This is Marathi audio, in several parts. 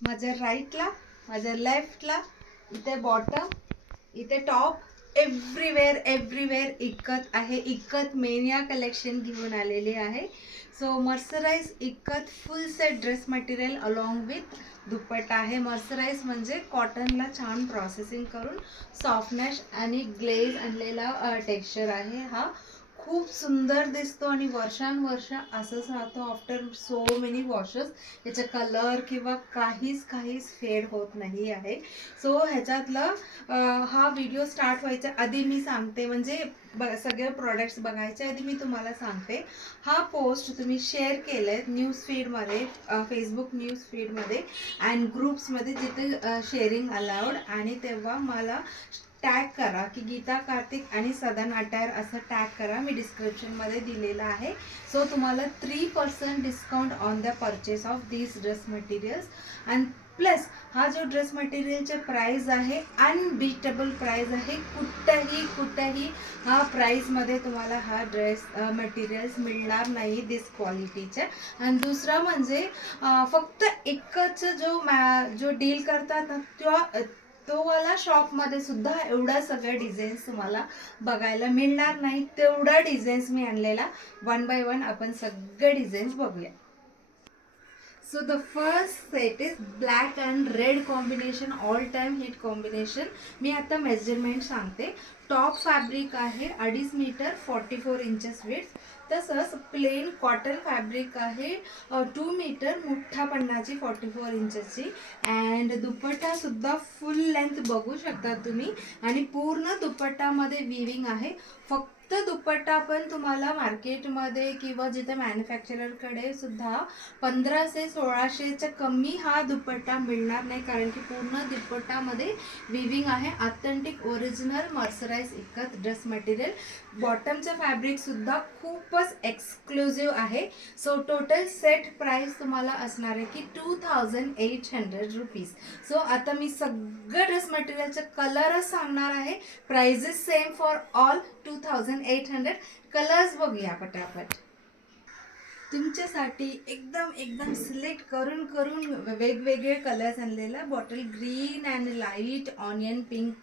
माझ्या राईटला, माझ्या लेफ्टला, इथे बॉटम, इथे टॉप, एव्हरीवेअर एव्हरीवेअर इक्कत आहे. इक्कत मेनिया कलेक्शन घेऊन आलेली आहे. So mercerise ikat full set dress material along with dupatta आहे. मर्सराइज म्हणजे कॉटनला छान प्रोसेसिंग करून सॉफ्टनेस आणि ग्लेज आणलेला टेक्स्चर आहे. हा खूप सुंदर दिसतो आणि वर्षानुवर्ष असंच राहतो. आफ्टर सो मेनी वॉशेस याचा कलर किंवा काहीच फेड होत नाही आहे. सो ह्याच्यातलं हा व्हिडिओ स्टार्ट व्हायच्या आधी मी सांगते, म्हणजे सगळे प्रोडक्ट्स बघायच्या आधी मी तुम्हाला सांगते, हा पोस्ट तुम्ही शेअर केले न्यूज फीडमध्ये, फेसबुक न्यूज फीडमध्ये अँड ग्रुप्समध्ये जिथे शेअरिंग अलाउड, आणि तेव्हा मला टॅग करा की गीता कार्तिक आणि सदन अटायर असं टॅग करा. मी डिस्क्रिप्शनमध्ये दिलेलं आहे. सो तुम्हाला 3% discount on the purchase of these dress materials. And plus हा जो ड्रेस मटेरियलचे प्राइस आहे अनबीटेबल प्राइस आहे. कुठेही हा प्राइसमध्ये तुम्हाला हा ड्रेस मटेरियल्स मिळणार नाही दिस क्वालिटीचे. आणि दुसरा म्हणजे फक्त एकच जो डील करतात ना तो वाला शॉपमध्ये सुद्धा एवढ्या सगळ्या डिझाईन्स तुम्हाला बघायला मिळणार नाही. तेवढा डिझाईन्स मी आणलेला. वन बाय वन आपण सगळे डिझाईन्स बघूया. So the first set is black and red combination, all time hit combination. मी आता मेजरमेंट सांगते. टॉप फॅब्रिक आहे 2.5 मीटर 44 इंचेस विड्थ. तसंच प्लेन कॉटन फॅब्रिक आहे 2 मीटर मुठ्ठा पन्नाची 44 इंचेसची. अँड दुपट्टा सुद्धा फुल लेंथ बघू शकता तुम्ही, आणि पूर्ण दुपट्टामध्ये विविंग आहे. फक्त दुपट्टा पण तुम्हाला मार्केटमध्ये किंवा जिथे मॅन्युफॅक्चररकडे सुद्धा 1500 1600च्या कमी हा दुपट्टा मिळणार नाही, कारण की पूर्ण दुपट्टामध्ये विविंग आहे. Authentic original mercerise ikat dress material. बॉटमचं फॅब्रिक सुद्धा खूपच एक्सक्लुझिव्ह आहे. सो टोटल सेट प्राइस तुम्हाला असणार आहे की 2800 रुपीज. सो आता मी सगळं ड्रेस मटेरियलचे कलरच सांगणार आहे. Prices same for all 2800. Colours बघूया पटापट. तुमच्यासाठी एकदम सिलेक्ट करून वेगवेगळे कलर्स आणलेला. Bottle green and light onion pink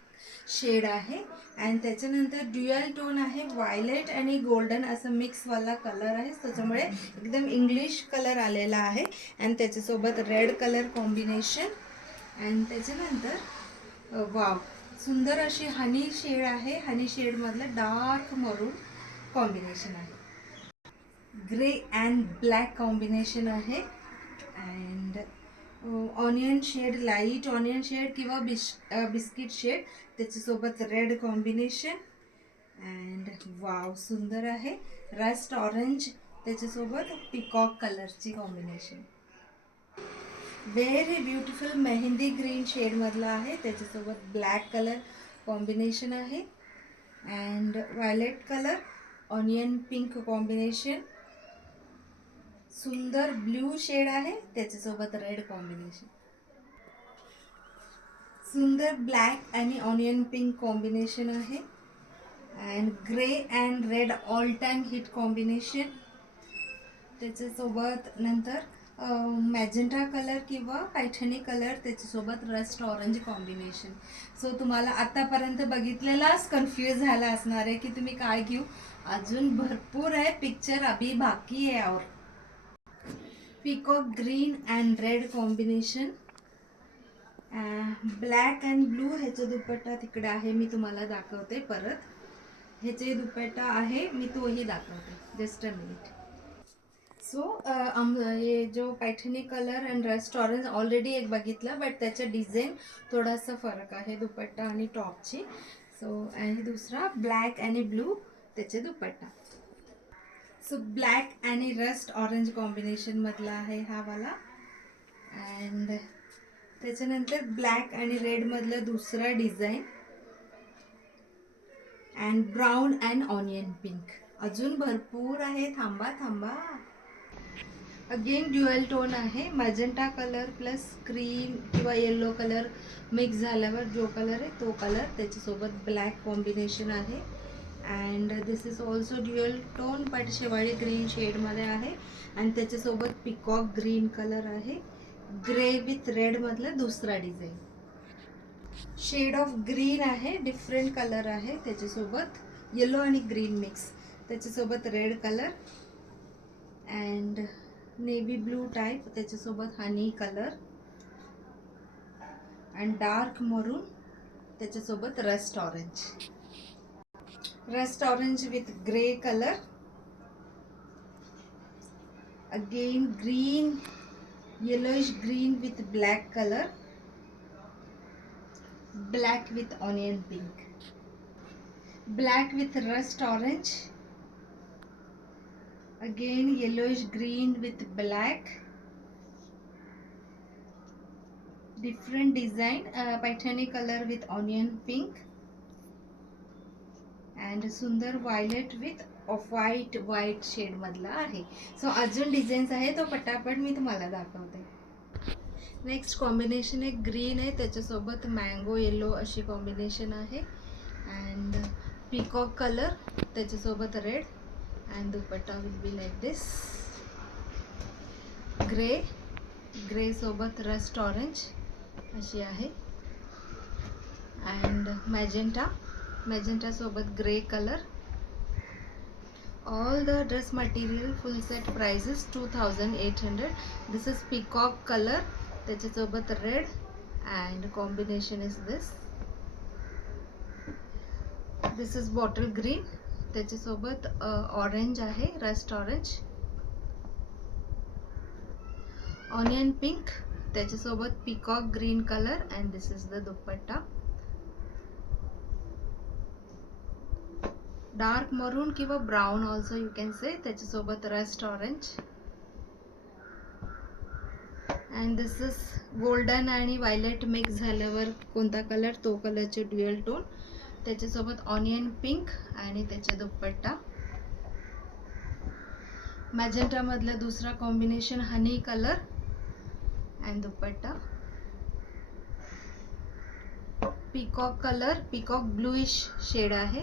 shade आहे. अँड त्याच्यानंतर ड्युअल टोन आहे, व्हायलेट आणि गोल्डन असं मिक्सवाला कलर आहे. त्याच्यामुळे एकदम इंग्लिश कलर आलेला आहे. अँड त्याच्यासोबत रेड कलर कॉम्बिनेशन. अँड त्याच्यानंतर वाव सुंदर अशी हनी शेड आहे. हनी शेडमधलं डार्क मरून कॉम्बिनेशन आहे. ग्रे अँड ब्लॅक कॉम्बिनेशन आहे. And onion shade, light onion shade किंवा बिस्किट शेड, त्याच्यासोबत रेड कॉम्बिनेशन. अँड वाव सुंदर आहे. रस्ट ऑरेंज त्याच्यासोबत पिकॉक कलरची combination. Very beautiful mehndi green शेडमधला आहे. त्याच्यासोबत ब्लॅक कलर कॉम्बिनेशन आहे. And violet colour onion pink combination. सुंदर ब्ल्यू शेड आहे, त्याच्यासोबत रेड कॉम्बिनेशन. सुंदर ब्लॅक आणि ऑनियन पिंक कॉम्बिनेशन आहे. And grey and read all time hit combination. त्याच्यासोबत नंतर मॅजेंटा कलर किंवा पैठणी कलर, त्याच्यासोबत रस्ट ऑरेंज कॉम्बिनेशन. सो तुम्हाला आतापर्यंत बघितलेलाच कन्फ्यूज झाला असणार आहे की तुम्ही काय घेऊ. अजून भरपूर आहे, पिक्चर अभी बाकी आहे. और peacock green and red combination. Black and blue ह्याचा दुपट्टा तिकडे आहे, मी तुम्हाला दाखवते परत. ह्याचे दुपट्टा आहे, मी तोही दाखवते. Just a minute. सो हे जो Paithani colour and rust orange already एक बघितलं, बट त्याचं डिझाईन थोडासा फरक आहे दुपट्टा आणि टॉपची. सो आणि दुसरा ब्लॅक आणि ब्लू त्याचे दुपट्टा. सो ब्लॅक आणि रस्ट ऑरेंज कॉम्बिनेशनमधला आहे हा वाला. अँड त्याच्यानंतर ब्लॅक आणि रेडमधलं दुसरा design. And brown and onion pink. अजून भरपूर आहे, थांबा. अगेन ड्युअल टोन आहे. मॅजेंटा कलर प्लस क्रीम किंवा येलो कलर मिक्स झाल्यावर जो कलर आहे तो कलर, त्याच्यासोबत ब्लॅक कॉम्बिनेशन आहे. And this is also dual tone but शेवाळी ग्रीन शेडमध्ये आहे. आणि त्याच्यासोबत पिकॉक ग्रीन कलर आहे. ग्रे विथ रेड मधला दुसरा डिझाईन. शेड ऑफ ग्रीन आहे, डिफरंट कलर आहे. त्याच्यासोबत येलो आणि ग्रीन मिक्स, त्याच्यासोबत red colour and navy blue type, त्याच्यासोबत हनी कलर अँड डार्क मरून, त्याच्यासोबत rust orange. Rust orange with grey colour, again green, yellowish green with black color, black with onion pink, black with rust orange, again yellowish green with black, different design, paithani color with onion pink and सुंदर violet with off white shade मधला आहे. सो अजून डिझाईन्स आहे, तो पटापट मी तुम्हाला दाखवते. नेक्स्ट कॉम्बिनेशन आहे ग्रीन आहे, त्याच्यासोबत मँगो येलो अशी कॉम्बिनेशन आहे अँड पीकॉक कलर, त्याच्यासोबत red and dupatta will be like this. Grey सोबत रस्ट ऑरेंज अशी आहे अँड मॅजेंटा सोबत grey colour. All the dress material full set prices 2800. This is peacock color, त्याच्यासोबत red and combination is this. This is bottle green, त्याच्यासोबत orange आहे, rust orange. Onion pink, त्याच्यासोबत peacock green color and this is the dupatta. Dark maroon किंवा brown also you can say, त्याच्यासोबत rust orange and this is golden आणि व्हायलेट मिक्स झाल्यावर कोणता कलर, तो कलरचे ड्युअल टोन, त्याच्यासोबत ऑनियन पिंक आणि त्याचा दुपट्टा. मॅजेंटा मधला दुसरा combination honey colour and dupatta. Peacock colour, peacock bluish shade आहे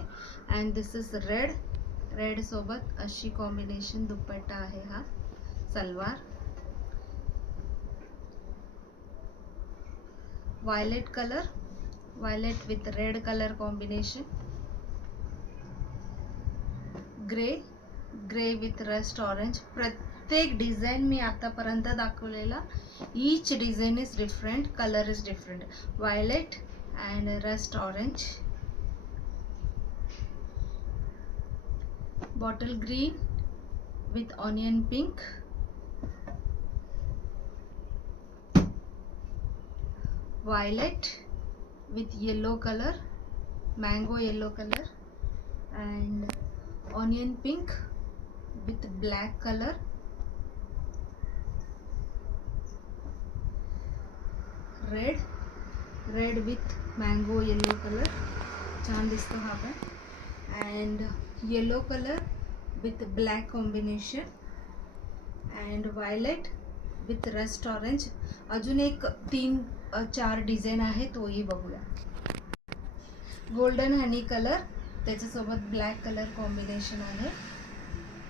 अँड दिस इज रेड सोबत अशी कॉम्बिनेशन दुपट्टा आहे हा, salwar. Violet with red colour combination. Grey with rust orange. प्रत्येक डिझाईन मी आतापर्यंत दाखवलेला, each design is different, colour is different. Violet and rust orange, bottle green with onion pink, violet with yellow color, mango yellow color and onion pink with black color, red with mango yellow color, छान दिसतो हा पण. And yellow colour with black combination and violet with rust orange. अजून एक 3-4 डिझाईन आहे, तोही बघूया. गोल्डन हनी कलर, त्याच्यासोबत ब्लॅक कलर कॉम्बिनेशन आहे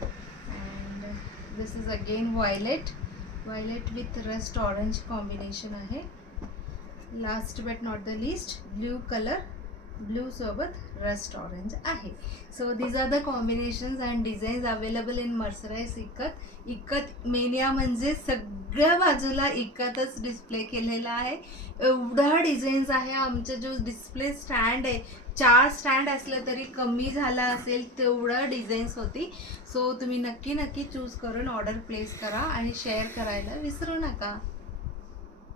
and this is again violet with rust orange combination आहे. Last but not the list blue colour, blue सोबत रस्ट ऑरेंज आहे. So these are the combinations and designs available in mercerise ikat mania म्हणजे सगळ्या बाजूला इक्कतच डिस्प्ले केलेला आहे. एवढा डिझाईन्स आहे. आमचा जो डिस्प्ले स्टँड आहे, 4 स्टँड असलं तरी कमी झाला असेल तेवढं डिझाईन्स होती. सो तुम्ही नक्की चूज करून ऑर्डर प्लेस करा आणि शेअर करायला विसरू नका.